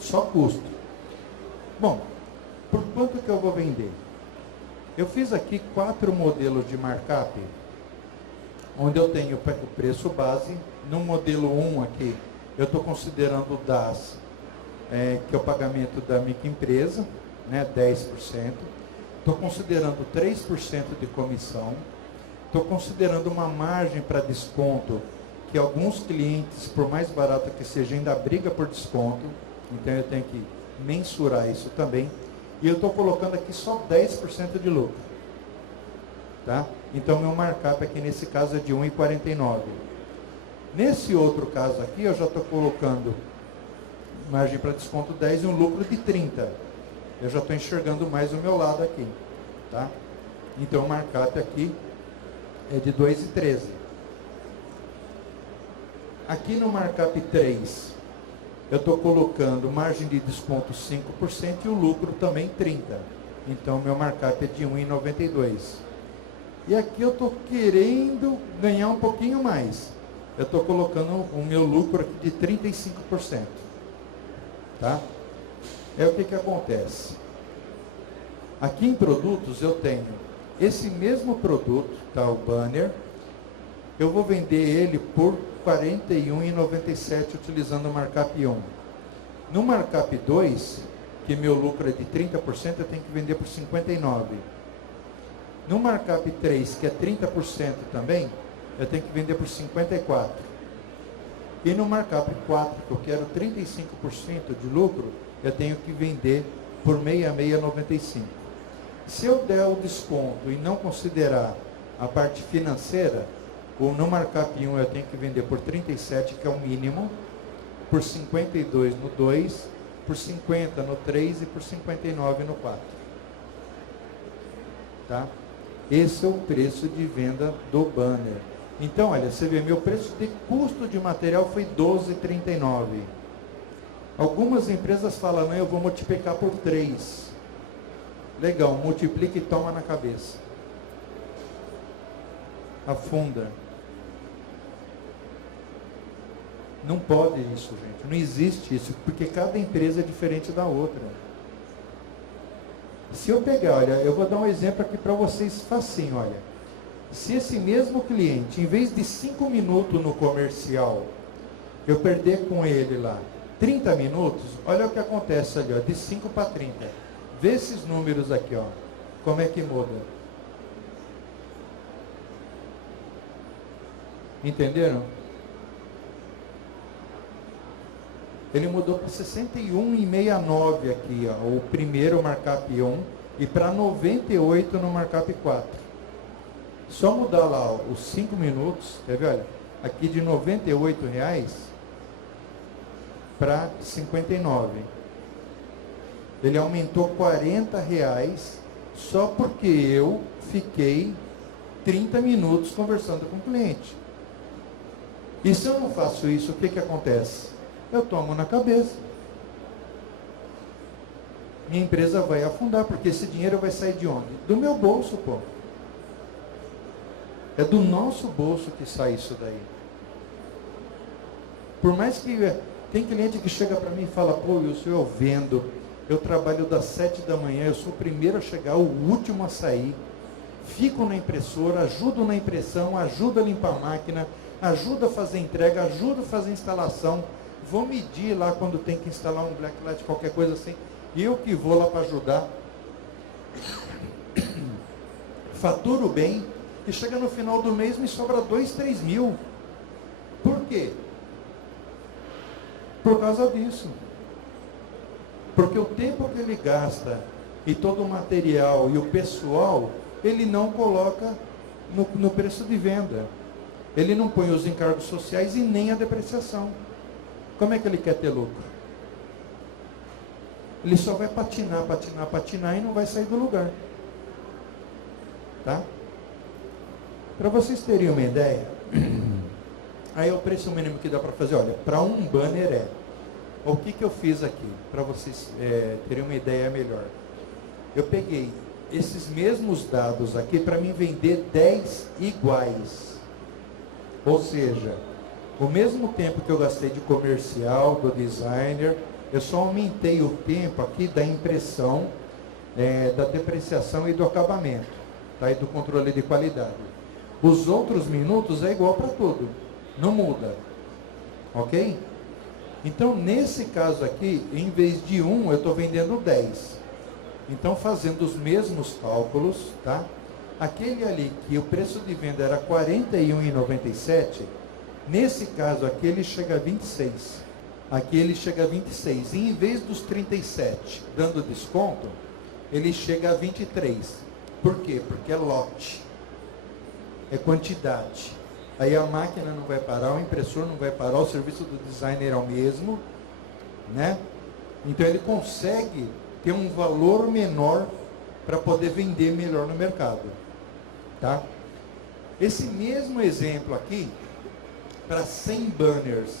Só custo. Bom, por quanto que eu vou vender? Eu fiz aqui 4 modelos de markup, onde eu tenho o preço base. No modelo 1 aqui, eu estou considerando o DAS, que é o pagamento da microempresa, né, 10%. Estou considerando 3% de comissão. Estou considerando uma margem para desconto, que alguns clientes, por mais barato que seja, ainda briga por desconto. Então eu tenho que mensurar isso também. E eu estou colocando aqui só 10% de lucro. Tá? Então meu markup aqui nesse caso é de 1,49. Nesse outro caso aqui, eu já estou colocando margem para desconto 10 e um lucro de 30. Eu já estou enxergando mais o meu lado aqui. Tá? Então o markup aqui é de 2,13. Aqui no markup 3, eu estou colocando margem de desconto 5% e o lucro também 30%. Então, meu markup é de 1,92. E aqui eu estou querendo ganhar um pouquinho mais. Eu estou colocando o meu lucro aqui de 35%. Tá? É o que acontece. Aqui em produtos eu tenho esse mesmo produto, tá, o banner, eu vou vender ele por R$ 41,97 utilizando o markup 1. No markup 2, que meu lucro é de 30%, eu tenho que vender por R$ 59. No markup 3, que é 30% também, eu tenho que vender por R$ 54. E no markup 4, que eu quero 35% de lucro, eu tenho que vender por R$ 66,95. Se eu der o desconto e não considerar a parte financeira, ou no markup 1 eu tenho que vender por 37, que é o mínimo, por 52 no 2, por 50 no 3 e por 59 no 4. Tá? Esse é o preço de venda do banner. Então, olha, você vê, meu preço de custo de material foi R$ 12,39. Algumas empresas falam, não, eu vou multiplicar por 3. Legal, multiplica e toma na cabeça. Afunda. Não pode isso, gente. Não existe isso, porque cada empresa é diferente da outra. Se eu pegar, olha, eu vou dar um exemplo aqui para vocês facinho, olha. Se esse mesmo cliente, em vez de 5 minutos no comercial, eu perder com ele lá 30 minutos, olha o que acontece ali, ó, de 5 para 30. Vê esses números aqui, ó. Como é que muda? Entenderam? Ele mudou para 61,69 aqui, ó, o primeiro markup 1, e para 98 no markup 4. Só mudar lá, ó, os 5 minutos, quer ver? Olha, aqui de R$ 98 para 59. Ele aumentou R$ 40 só porque eu fiquei 30 minutos conversando com o cliente. E se eu não faço isso, o que acontece? Eu tomo na cabeça. Minha empresa vai afundar, porque esse dinheiro vai sair de onde? Do meu bolso, pô. É do nosso bolso que sai isso daí. Por mais que tem cliente que chega para mim e fala, pô, eu vendo, eu trabalho das 7 da manhã, eu sou o primeiro a chegar, o último a sair, fico na impressora, ajudo na impressão, ajudo a limpar a máquina, ajudo a fazer entrega, ajudo a fazer instalação, vou medir lá quando tem que instalar um blacklight, qualquer coisa assim, eu que vou lá para ajudar, faturo bem, e chega no final do mês me sobra 2, 3 mil. Por quê? Por causa disso. Porque o tempo que ele gasta e todo o material e o pessoal, ele não coloca no preço de venda. Ele não põe os encargos sociais e nem a depreciação. Como é que ele quer ter lucro? Ele só vai patinar, patinar, patinar e não vai sair do lugar. Tá? Para vocês terem uma ideia, aí é o preço mínimo que dá para fazer. Olha, para um banner o que eu fiz aqui? Para vocês terem uma ideia melhor. Eu peguei esses mesmos dados aqui para mim vender 10 iguais. Ou seja, o mesmo tempo que eu gastei de comercial, do designer, eu só aumentei o tempo aqui da impressão, da depreciação e do acabamento, tá? E do controle de qualidade. Os outros minutos é igual para tudo, não muda, ok? Então, nesse caso aqui, em vez de 1, eu estou vendendo 10. Então, fazendo os mesmos cálculos, tá? Aquele ali que o preço de venda era R$ 41,97, nesse caso aqui ele chega a 26. Aqui ele chega a 26. E em vez dos 37 dando desconto, ele chega a 23. Por quê? Porque é lote. É quantidade. Aí a máquina não vai parar, o impressor não vai parar, o serviço do designer é o mesmo, né? Então ele consegue ter um valor menor para poder vender melhor no mercado, tá? Esse mesmo exemplo aqui, para 100 banners,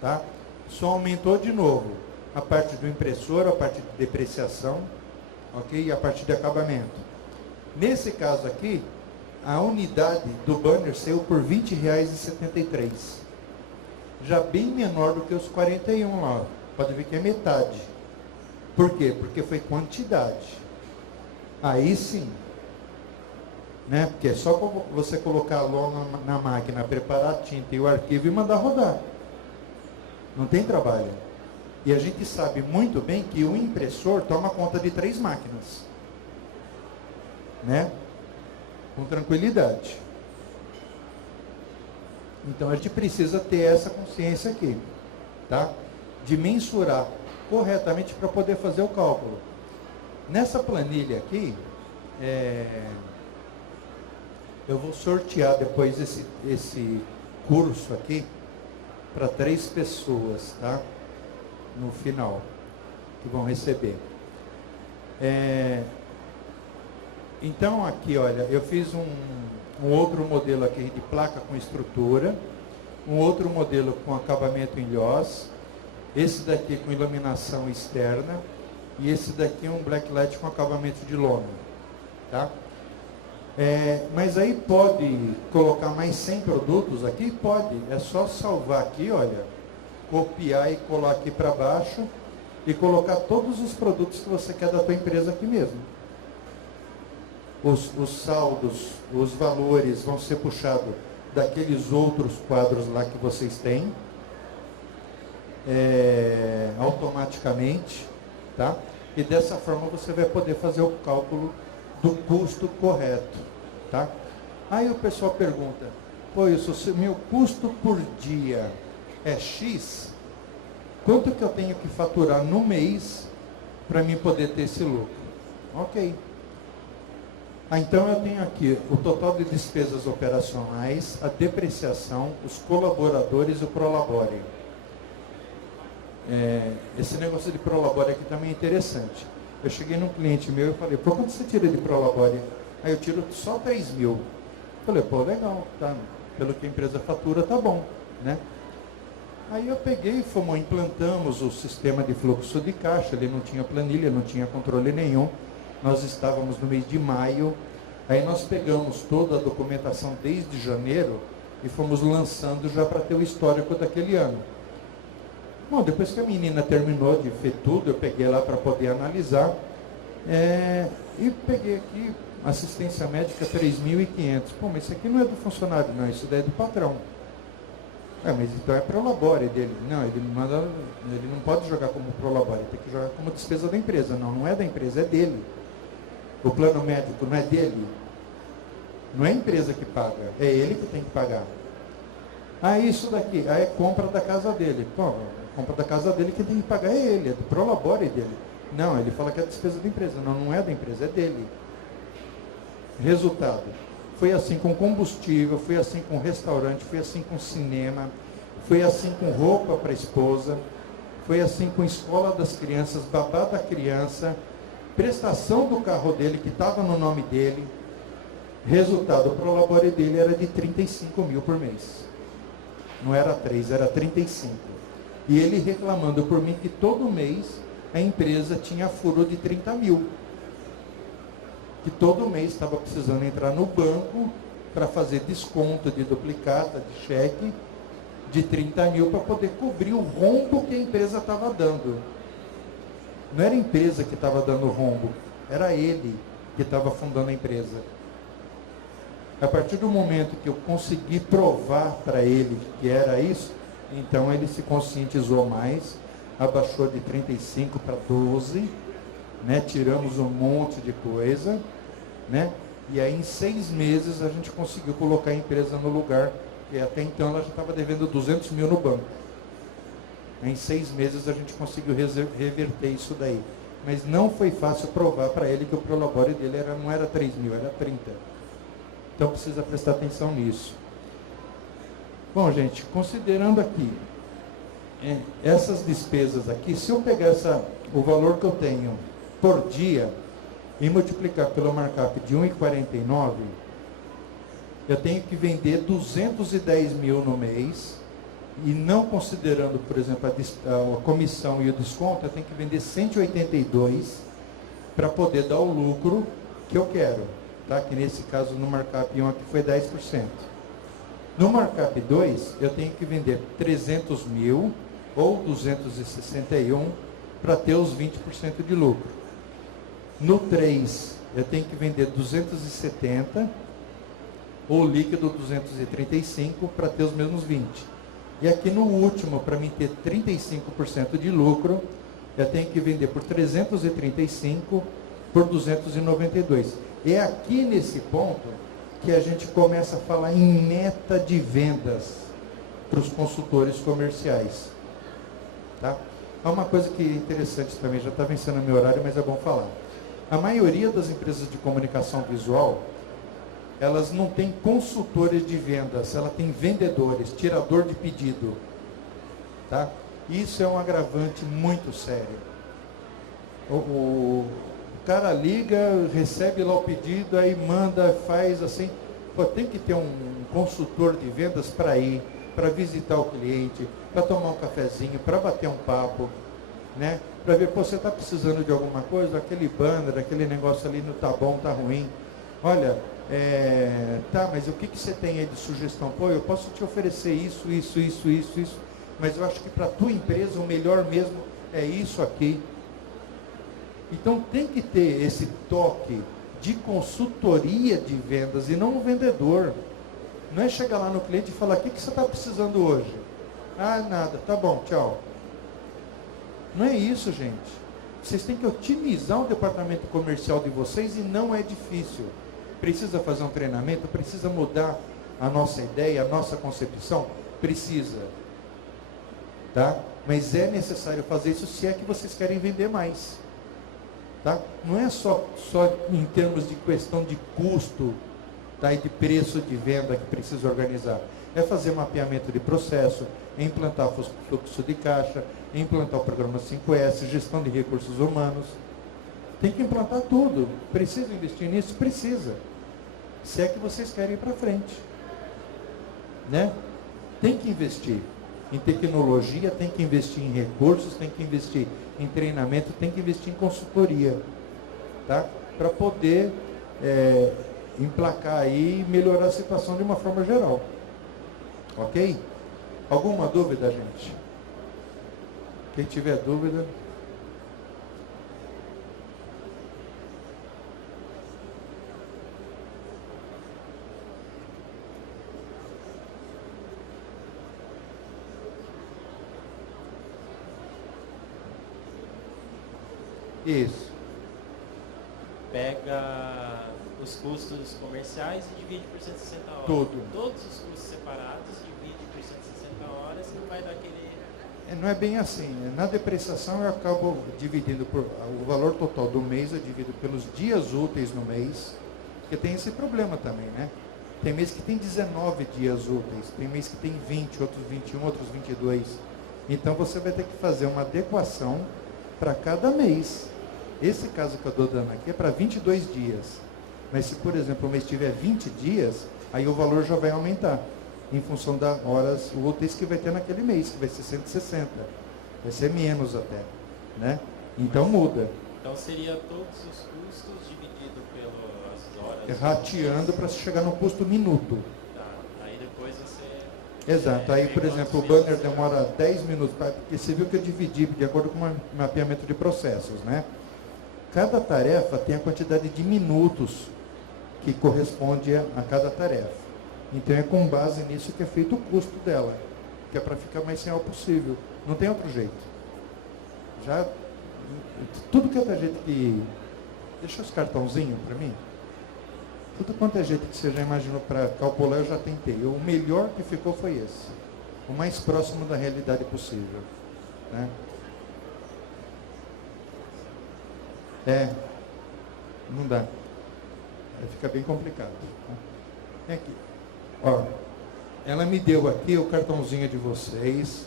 tá? Só aumentou de novo a parte do impressor, a parte de depreciação, ok? E a parte de acabamento. Nesse caso aqui, a unidade do banner saiu por R$ 20,73. Já bem menor do que os 41 lá. Pode ver que é metade. Por quê? Porque foi quantidade. Aí sim. Né? Porque é só você colocar lá na máquina, preparar a tinta e o arquivo e mandar rodar. Não tem trabalho. E a gente sabe muito bem que o impressor toma conta de 3 máquinas. Né? Com tranquilidade. Então a gente precisa ter essa consciência aqui, tá? De mensurar corretamente para poder fazer o cálculo. Nessa planilha aqui, eu vou sortear depois esse curso aqui para 3 pessoas, tá? No final, que vão receber. Então aqui, olha, eu fiz um outro modelo aqui de placa com estrutura, um outro modelo com acabamento em lhoz, esse daqui com iluminação externa e esse daqui é um blacklight com acabamento de lona, tá? Mas aí pode colocar mais 100 produtos aqui? Pode, é só salvar aqui, olha, copiar e colar aqui para baixo e colocar todos os produtos que você quer da tua empresa aqui mesmo. Os saldos, os valores vão ser puxados daqueles outros quadros lá que vocês têm, automaticamente, tá? E dessa forma você vai poder fazer o cálculo do custo correto, tá? Aí o pessoal pergunta, pô, se meu custo por dia é X, quanto que eu tenho que faturar no mês para mim poder ter esse lucro? Ok. Então eu tenho aqui o total de despesas operacionais, a depreciação, os colaboradores e o Prolabore. Esse negócio de Prolabore aqui também é interessante. Eu cheguei num cliente meu e falei, por quanto você tira de Prolabore? Aí eu tiro só 3 mil. Falei, pô, legal, tá, pelo que a empresa fatura, tá bom, né? Aí eu peguei e implantamos o sistema de fluxo de caixa, ele não tinha planilha, não tinha controle nenhum. Nós estávamos no mês de maio, Aí nós pegamos toda a documentação desde janeiro e fomos lançando já para ter o histórico daquele ano. Bom, depois que a menina terminou de ver tudo, eu peguei lá para poder analisar, e peguei aqui assistência médica 3.500. Pô, mas isso aqui não é do funcionário, não, isso daí é do patrão. Mas então é prolabore dele. Não, ele não pode jogar como prolabore, tem que jogar como despesa da empresa. Não, não é da empresa, é dele. O plano médico não é dele. Não é a empresa que paga, é ele que tem que pagar. Isso daqui, é compra da casa dele. Pô, compra da casa dele, quem tem que pagar é ele, é do prolabore dele. Não, ele fala que é despesa da empresa. Não, não é da empresa, é dele. Resultado. Foi assim com combustível, foi assim com restaurante, foi assim com cinema, foi assim com roupa para a esposa, foi assim com escola das crianças, babá da criança, prestação do carro dele que estava no nome dele. Resultado, o prolabore dele era de 35 mil por mês. Não era 3, era 35. E ele reclamando por mim que todo mês a empresa tinha furo de 30 mil. Que todo mês estava precisando entrar no banco para fazer desconto de duplicata, de cheque, de 30 mil para poder cobrir o rombo que a empresa estava dando. Não era a empresa que estava dando rombo, era ele que estava fundando a empresa. A partir do momento que eu consegui provar para ele que era isso, então ele se conscientizou mais, abaixou de 35 para 12, né? Tiramos um monte de coisa, né? E aí em 6 meses a gente conseguiu colocar a empresa no lugar, e até então ela já estava devendo 200 mil no banco. Em 6 meses a gente conseguiu reverter isso daí. Mas não foi fácil provar para ele que o prolabore dele não era 3 mil, era 30. Então precisa prestar atenção nisso. Bom, gente, considerando aqui essas despesas aqui, se eu pegar o valor que eu tenho por dia e multiplicar pelo markup de 1,49, eu tenho que vender 210 mil no mês, e não considerando, por exemplo, a comissão e o desconto, eu tenho que vender 182 para poder dar o lucro que eu quero, tá? Que nesse caso no markup 1 aqui foi 10%. No markup 2, eu tenho que vender 300 mil ou 261 para ter os 20% de lucro. No 3, eu tenho que vender 270 ou líquido 235 para ter os mesmos 20. E aqui no último, para mim ter 35% de lucro, eu tenho que vender por 335 por 292. É aqui nesse ponto que a gente começa a falar em meta de vendas para os consultores comerciais. Tá? Há uma coisa que é interessante também, já está vencendo meu horário, mas é bom falar. A maioria das empresas de comunicação visual, elas não têm consultores de vendas, ela tem vendedores, tirador de pedido. Tá? Isso é um agravante muito sério. O cara liga, recebe lá o pedido, aí manda, faz assim. Pô, tem que ter um consultor de vendas para ir, para visitar o cliente, para tomar um cafezinho, para bater um papo, né? Para ver, pô, você está precisando de alguma coisa, aquele banner, aquele negócio ali não tá bom, tá ruim. Olha, tá, mas o que você tem aí de sugestão? Pô, eu posso te oferecer isso, mas eu acho que para a tua empresa o melhor mesmo é isso aqui. Então tem que ter esse toque de consultoria de vendas e não o vendedor. Não é chegar lá no cliente e falar, o que você está precisando hoje? Ah, nada, tá bom, tchau. Não é isso, gente. Vocês têm que otimizar o departamento comercial de vocês e não é difícil. Precisa fazer um treinamento? Precisa mudar a nossa ideia, a nossa concepção? Precisa. Tá? Mas é necessário fazer isso se é que vocês querem vender mais. Tá? Não é só em termos de questão de custo, tá? E de preço de venda que precisa organizar. É fazer mapeamento de processo, é implantar fluxo de caixa, é implantar o programa 5S, gestão de recursos humanos. Tem que implantar tudo. Precisa investir nisso? Precisa. Se é que vocês querem ir para frente. Né? Tem que investir em tecnologia, tem que investir em recursos, tem que investir em treinamento, tem que investir em consultoria. Tá? Para poder emplacar aí e melhorar a situação de uma forma geral. Ok? Alguma dúvida, gente? Quem tiver dúvida... Isso. Pega os custos comerciais e divide por 160 horas. Tudo. Todos os custos separados, divide por 160 horas e vai dar aquele... Não é bem assim. Na depreciação eu acabo dividindo por... O valor total do mês eu divido pelos dias úteis no mês, porque tem esse problema também, né? Tem mês que tem 19 dias úteis, tem mês que tem 20, outros 21, outros 22. Então você vai ter que fazer uma adequação para cada mês. Esse caso que eu estou dando aqui é para 22 dias. Mas se, por exemplo, o mês tiver 20 dias, aí o valor já vai aumentar, em função das horas úteis que vai ter naquele mês, que vai ser 160. Vai ser menos até, né? Então muda. Então seria todos os custos dividido pelas horas. Rateando para chegar no custo minuto. Tá. Aí depois você... Exato. Aí, por exemplo, o banner demora 10 minutos, porque você viu que eu dividi de acordo com o mapeamento de processos, né? Cada tarefa tem a quantidade de minutos que corresponde a cada tarefa. Então é com base nisso que é feito o custo dela, que é para ficar mais real possível. Não tem outro jeito. Já tudo que é jeito que... Deixa os cartãozinhos para mim. Tudo quanto é jeito que você já imaginou para calcular, eu já tentei. O melhor que ficou foi esse. O mais próximo da realidade possível, né? Não dá. Aí fica bem complicado. É aqui. Ó, ela me deu aqui o cartãozinho de vocês,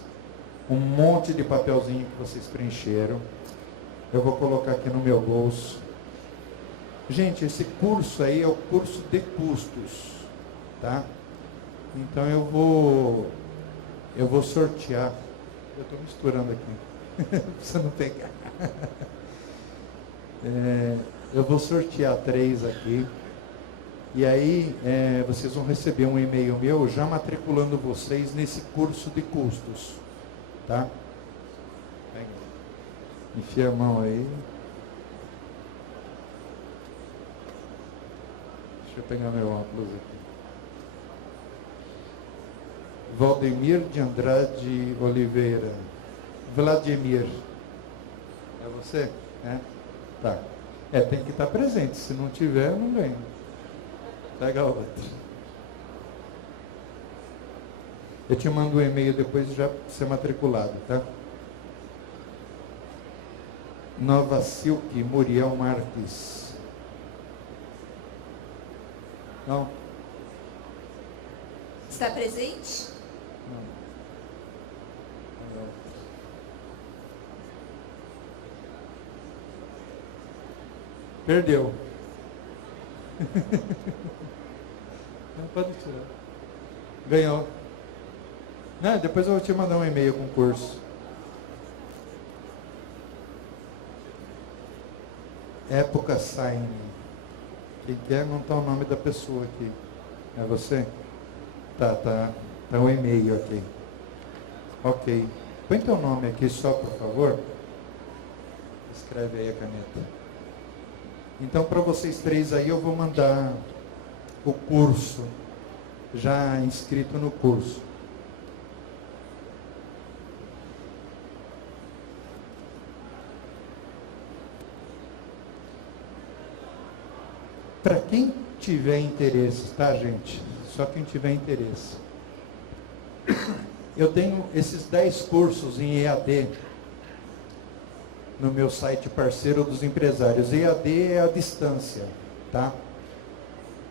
um monte de papelzinho que vocês preencheram. Eu vou colocar aqui no meu bolso. Gente, esse curso aí é o curso de custos, tá? Então eu vou sortear. Eu estou misturando aqui, para você não pegar. Eu vou sortear 3 aqui. E aí vocês vão receber um e-mail meu já matriculando vocês nesse curso de custos, tá? Enfia a mão aí. Deixa eu pegar meu óculos aqui. Valdemir de Andrade Oliveira. Vladimir. É você? Tá. Tem que estar presente. Se não tiver, não vem. Pega outro. Eu te mando um e-mail depois já para ser matriculado, tá? Nova Silk, Muriel Marques. Não? Está presente? Não. Perdeu. Não pode tirar. Ganhou. Não, depois eu vou te mandar um e-mail com o curso. Época Sign. Quem quer não tá o nome da pessoa aqui. É você? Tá o e-mail aqui. Ok. Põe teu nome aqui só, por favor. Escreve aí a caneta. Então, para vocês 3 aí, eu vou mandar o curso, já inscrito no curso. Para quem tiver interesse, tá, gente? Só quem tiver interesse. Eu tenho esses 10 cursos em EAD no meu site parceiro dos empresários. EAD é a distância, tá?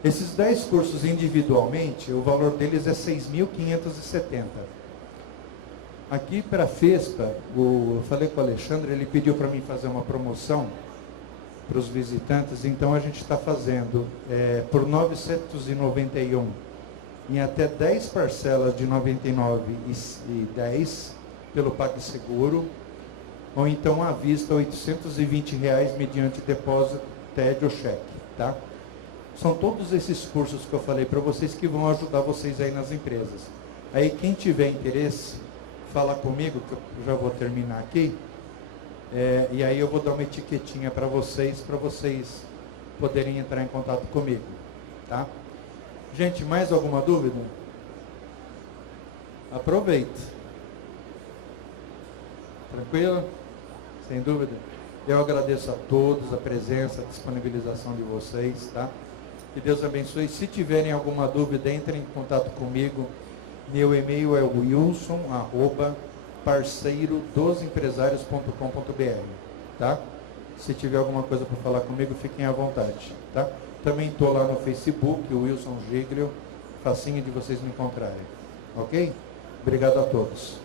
Esses 10 cursos individualmente, o valor deles é 6.570. Aqui para a FESPA, eu falei com o Alexandre, ele pediu para mim fazer uma promoção para os visitantes, então a gente está fazendo por 991, em até 10 parcelas de 99,10 pelo PagSeguro, ou então à vista R$ 820 mediante depósito, TED ou cheque, tá? São todos esses cursos que eu falei para vocês que vão ajudar vocês aí nas empresas. Aí quem tiver interesse, fala comigo, que eu já vou terminar aqui. E aí eu vou dar uma etiquetinha para vocês poderem entrar em contato comigo. Tá? Gente, mais alguma dúvida? Aproveite. Tranquilo? Sem dúvida? Eu agradeço a todos a presença, a disponibilização de vocês, tá? Que Deus abençoe. Se tiverem alguma dúvida, entrem em contato comigo. Meu e-mail é wilson@parceirodosempresários.com.br, tá? Se tiver alguma coisa para falar comigo, fiquem à vontade, tá? Também estou lá no Facebook, o Wilson Giglio, facinho de vocês me encontrarem, ok? Obrigado a todos.